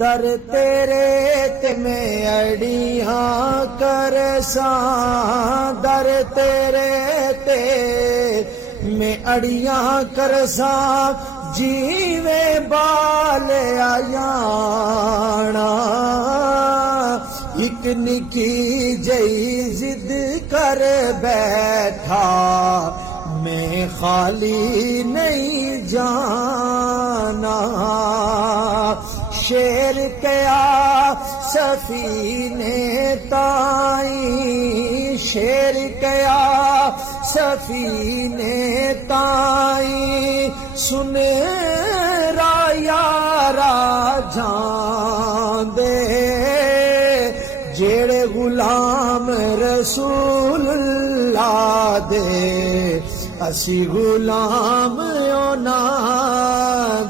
در تیرے تے میں اڑیاں کرساں، در تیرے تے میں اڑیاں کرساں، جیویں بال آیانا ایک نکی جئی ضد کر بیٹھا، میں خالی نہیں جانا، شیر کیا سفینے تائیں، شیر کیا سفینے تائیں، سن را یارا جان دے، جیڑے غلام رسول اللہ دے، اسی غلام اونا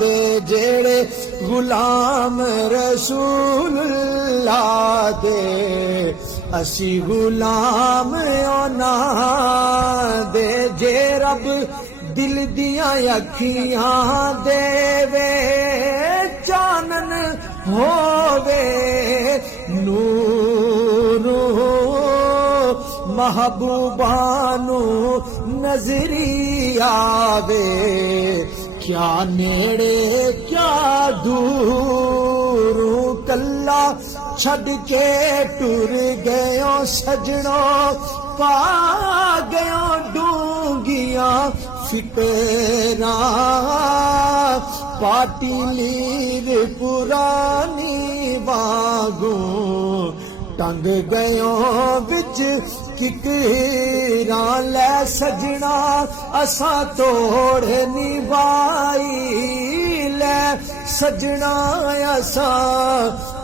دے، جیڑے غلام رسول اللہ دے، اسی غلام اونا دے، جے رب دل دیاں اکھیاں دے وے، چانن ہووے نور محبوبانو نظری آوے، کیا نیڑے کیا دور، کلا چھڈ کے ٹر گئے سجنوں، پا گئے ڈونگیاں فکراں، پاٹی لیر پرانی واگوں، ٹنگ گئیوں بچ ککراں، لے سجنا اساں توڑ نبھائی، لے سجنا اساں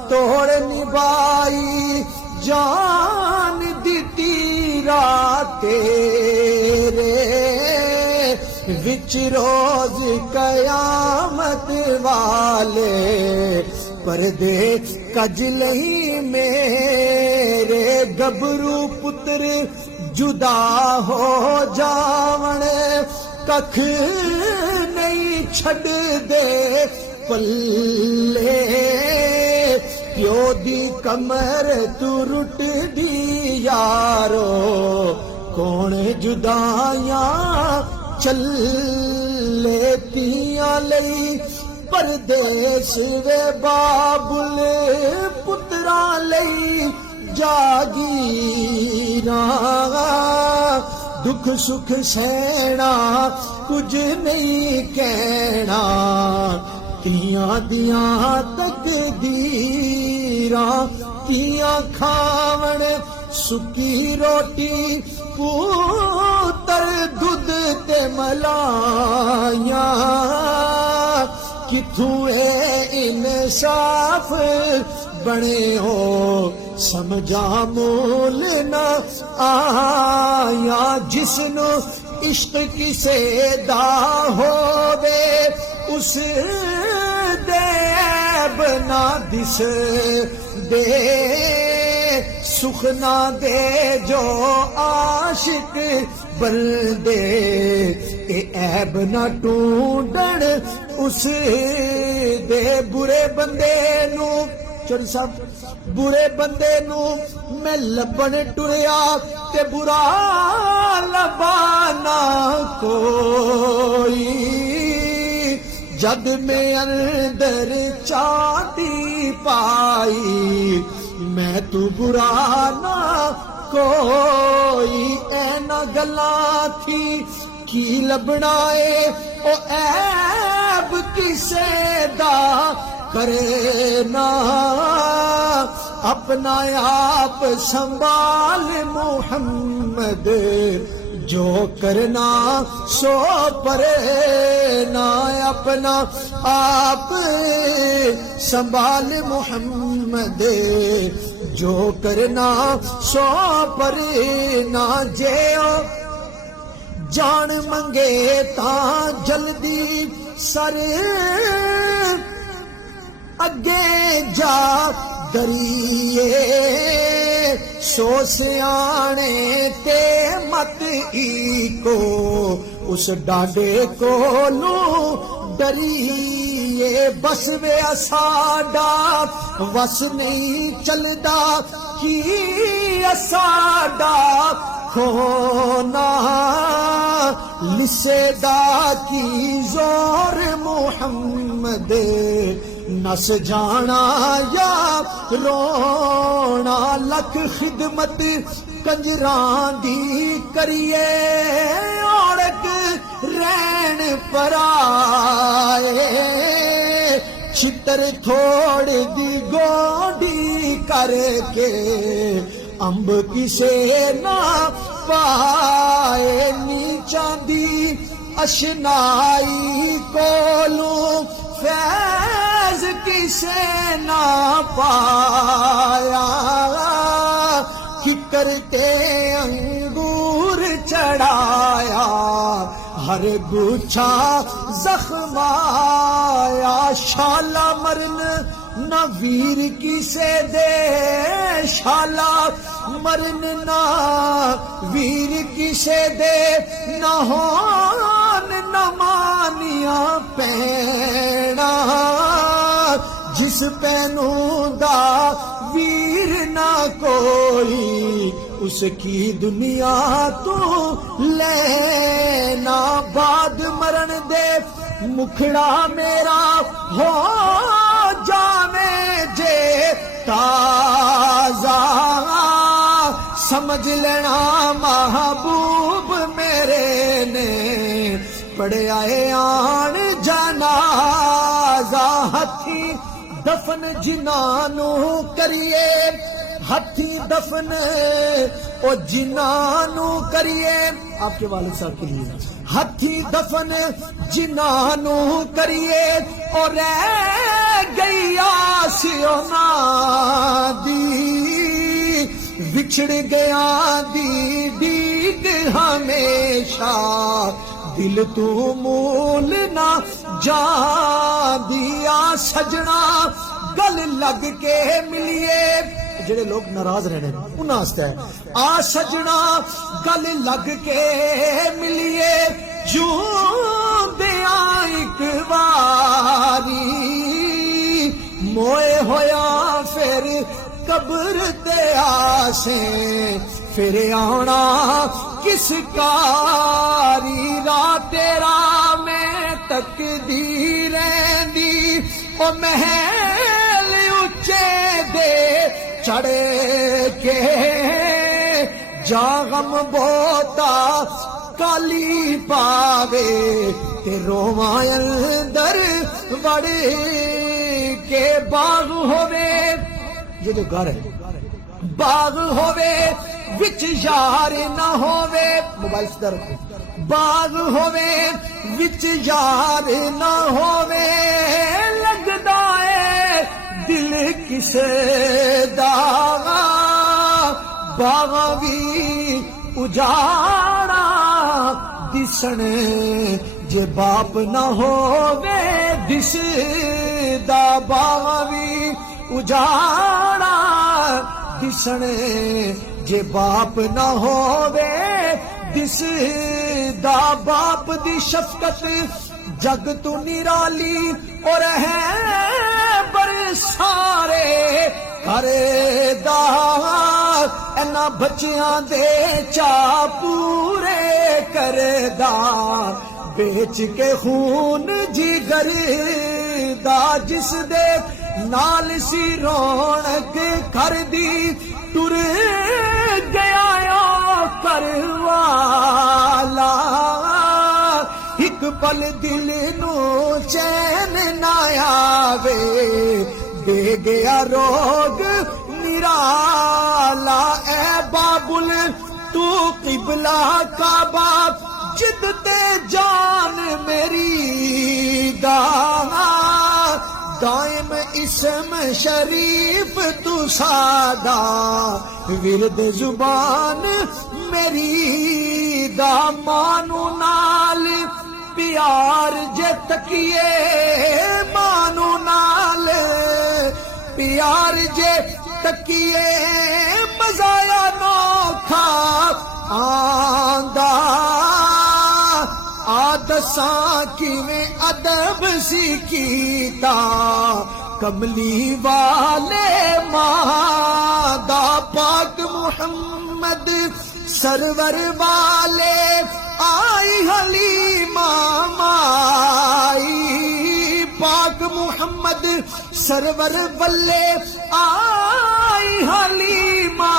توڑ نبھائی، جان دتی رات تیرے وچ روز قیامت والے، پردے کج لئی میرے گبرو پتر جدا ہو جاون، ککھ نہیں چھڈ دے پلے، پیو دی کمر تو رٹ دی یارو، کون جدائیاں چلے تیاں لئی، پردیس وے بابل پتراں لئی جاگیراں، دکھ سکھ سہنا کچھ نہیں کہنا، تیاں دیاں تقدیراں، تیاں کھاون سکی روٹی پوتر دودھ تے ملائیاں، کتھوں اے انصاف بنے ہو سمجھا مول نہ آیا، جس نو عشق کسے دا ہووے اس دے عیب نہ دس دے، سخنا دے جو عاشق بندے، اے عیب نہ ٹونڈن اس دے، برے بندے نو چوری صاحب، برے بندے نو میں لبن ٹریا تے برا لبانا کوئی، جد میں اندر چاٹی پائی، میں تو برا نہ کوئی، اے نہ گلاں تھی کی لبنا اے او عیب کسے دا کرے نا، اپنا آپ سنبھال محمد، جو کرنا سو پرے نا، اپنا آپ سنبھال محمد، جو کرنا سو پرے نا، جیو جان منگے تاں جلدی سر اگے جا دریے، سو سیانے تے مت ای کو اس ڈاڈے کو لوں ڈریے بس وے ساڈا وس نہیں چلدا کی ساڈا کھونا لسے دا کی زور محمد نس جانا یا رونا لکھ خدمت کنجران دی کریے اوڑک رین پرائے چھتر تھوڑ دی گوڈی کر کے امب کسے نہ پائے نیچاں دی اشنائی کولوں فیض کسے نہ پایا کرتے انگور چڑھایا ہر گچھا زخمایا شالا مرن نہ ویر کسے دے شالا مرن نہ ویر کسے دے نہ ہون نہ مانیاں پینا جس پینوں دا ویر نہ کوئی اس کی دنیا تو لینا بعد مرن دے مکھڑا میرا ہو جاوے جے تازہ سمجھ لینا محبوب میرے نے پڑھیا ہے آن جنازہ ہتھی دفن جنانوں کریے ہتھی دفن او جنانوں کریے آپ کے والد صاحب کے لیے ہتھی دفن جنانوں کریے اور رہ گئی آسیونا دی بچھڑ گیا دی ڈیگ ہمیشہ دل تو مول نہ جا دیا سجنا گل لگ کے ملیے جڑے لوگ ناراض رہنے انہاں واسطے ہے آ سجنا گل لگ کے ملیے جوں دیا ایک باری موئے ہویا پھر قبر تے آسے پھر آنا کس کاری رات تیرا میں تقدیر دی او محل اچے دے چڑھے کے جا غم بوتا کالی پاوے تے رواں اندر وڑ کے باغ ہووے یہ جو گھر ہے باغ ہووے وچ یار نہ ہووے موبائل سے رکھو باغ ہووے وچ یار نہ ہووے لگدا اے دل کسے دا باغ وی اجاڑا دسن جے باپ نہ ہووے دس دا باغ وی اجاڑا دسن جے باپ نہ ہووے دس دا باپ دی شفقت جگ تو نرالی اور ہے برسارے کرے دا اینا بچیاں دے چا پورے کرے دا بیچ کے خون جگر دا جس دے نال سی رونق کر دی ٹر گیا کروالا ایک پل دل نو چین نہ آوے دے گیا روگ نرالا اے بابل تو قبلہ کعبہ جد تے جان میری دانا دائم اسم شریف تو سادہ ورد زبان میری دا مانو نال پیار جے تکیے مانو نال پیار جے تکیے مزایا نوکھا آندہ آدساں کیویں ادب سی کیتا کملی والے ماں دا پاک محمد سرور والے آئی حلیمہ مائی پاک محمد سرور والے آئی حلیمہ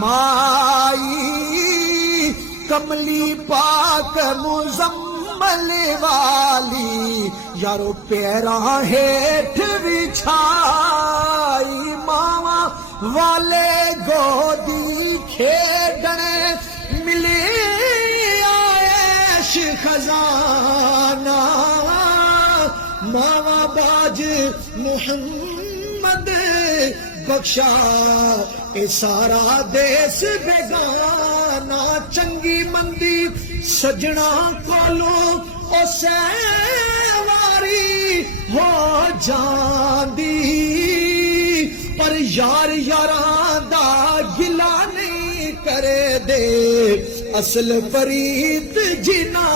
مائی کملی پاک مزمل والی یارو پیراں ہیٹھ بچھائی ماما والے گودی کھیڈنے ملے عیش خزانہ ماما باج محمد بخشا اے سارا دیس بیگانا چنگی مندی سجنا کولو او سیواری ہو جاندی پر یار یاراں دا گلا نہیں کرے دے اصل فرید جنا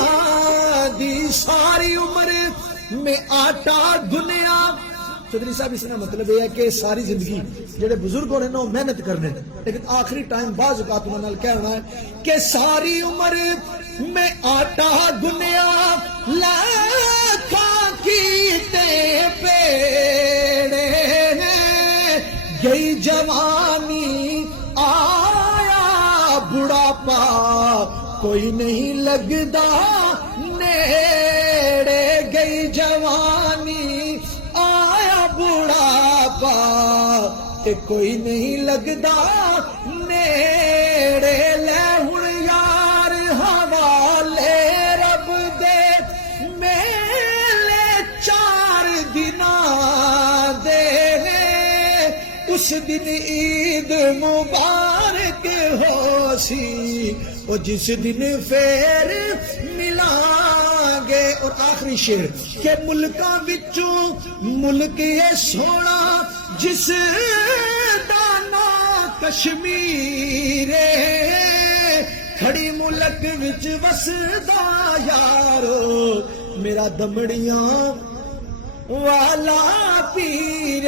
دی ساری عمر میں آٹا گنیا چودھری صاحب اس کا مطلب یہ ہے کہ ساری زندگی جڑے بزرگ ہونے نا محنت کرنے لیکن آخری ٹائم بعض اوقات انہوں نے کہنا ہے کہ ساری عمر میں آٹا گنیا لاکھاں کیتے پیڑے گئی جوانی آیا بڑھاپا کوئی نہیں لگدا نیڑے گئی جوانی بڑھاپا تے کوئی نہیں لگدا نیڑے لے ہن یار حوالے رب دے میلے 4 دناں دے اس دن عید مبارک ہو سی او جس دن پھر ملان گے اور آخری شعر کہ ملکاں وچوں ملک یہ سونا جس دا نام کشمیر کھڑی ملک وچ وسدا یارو میرا دمڑیاں والا پیر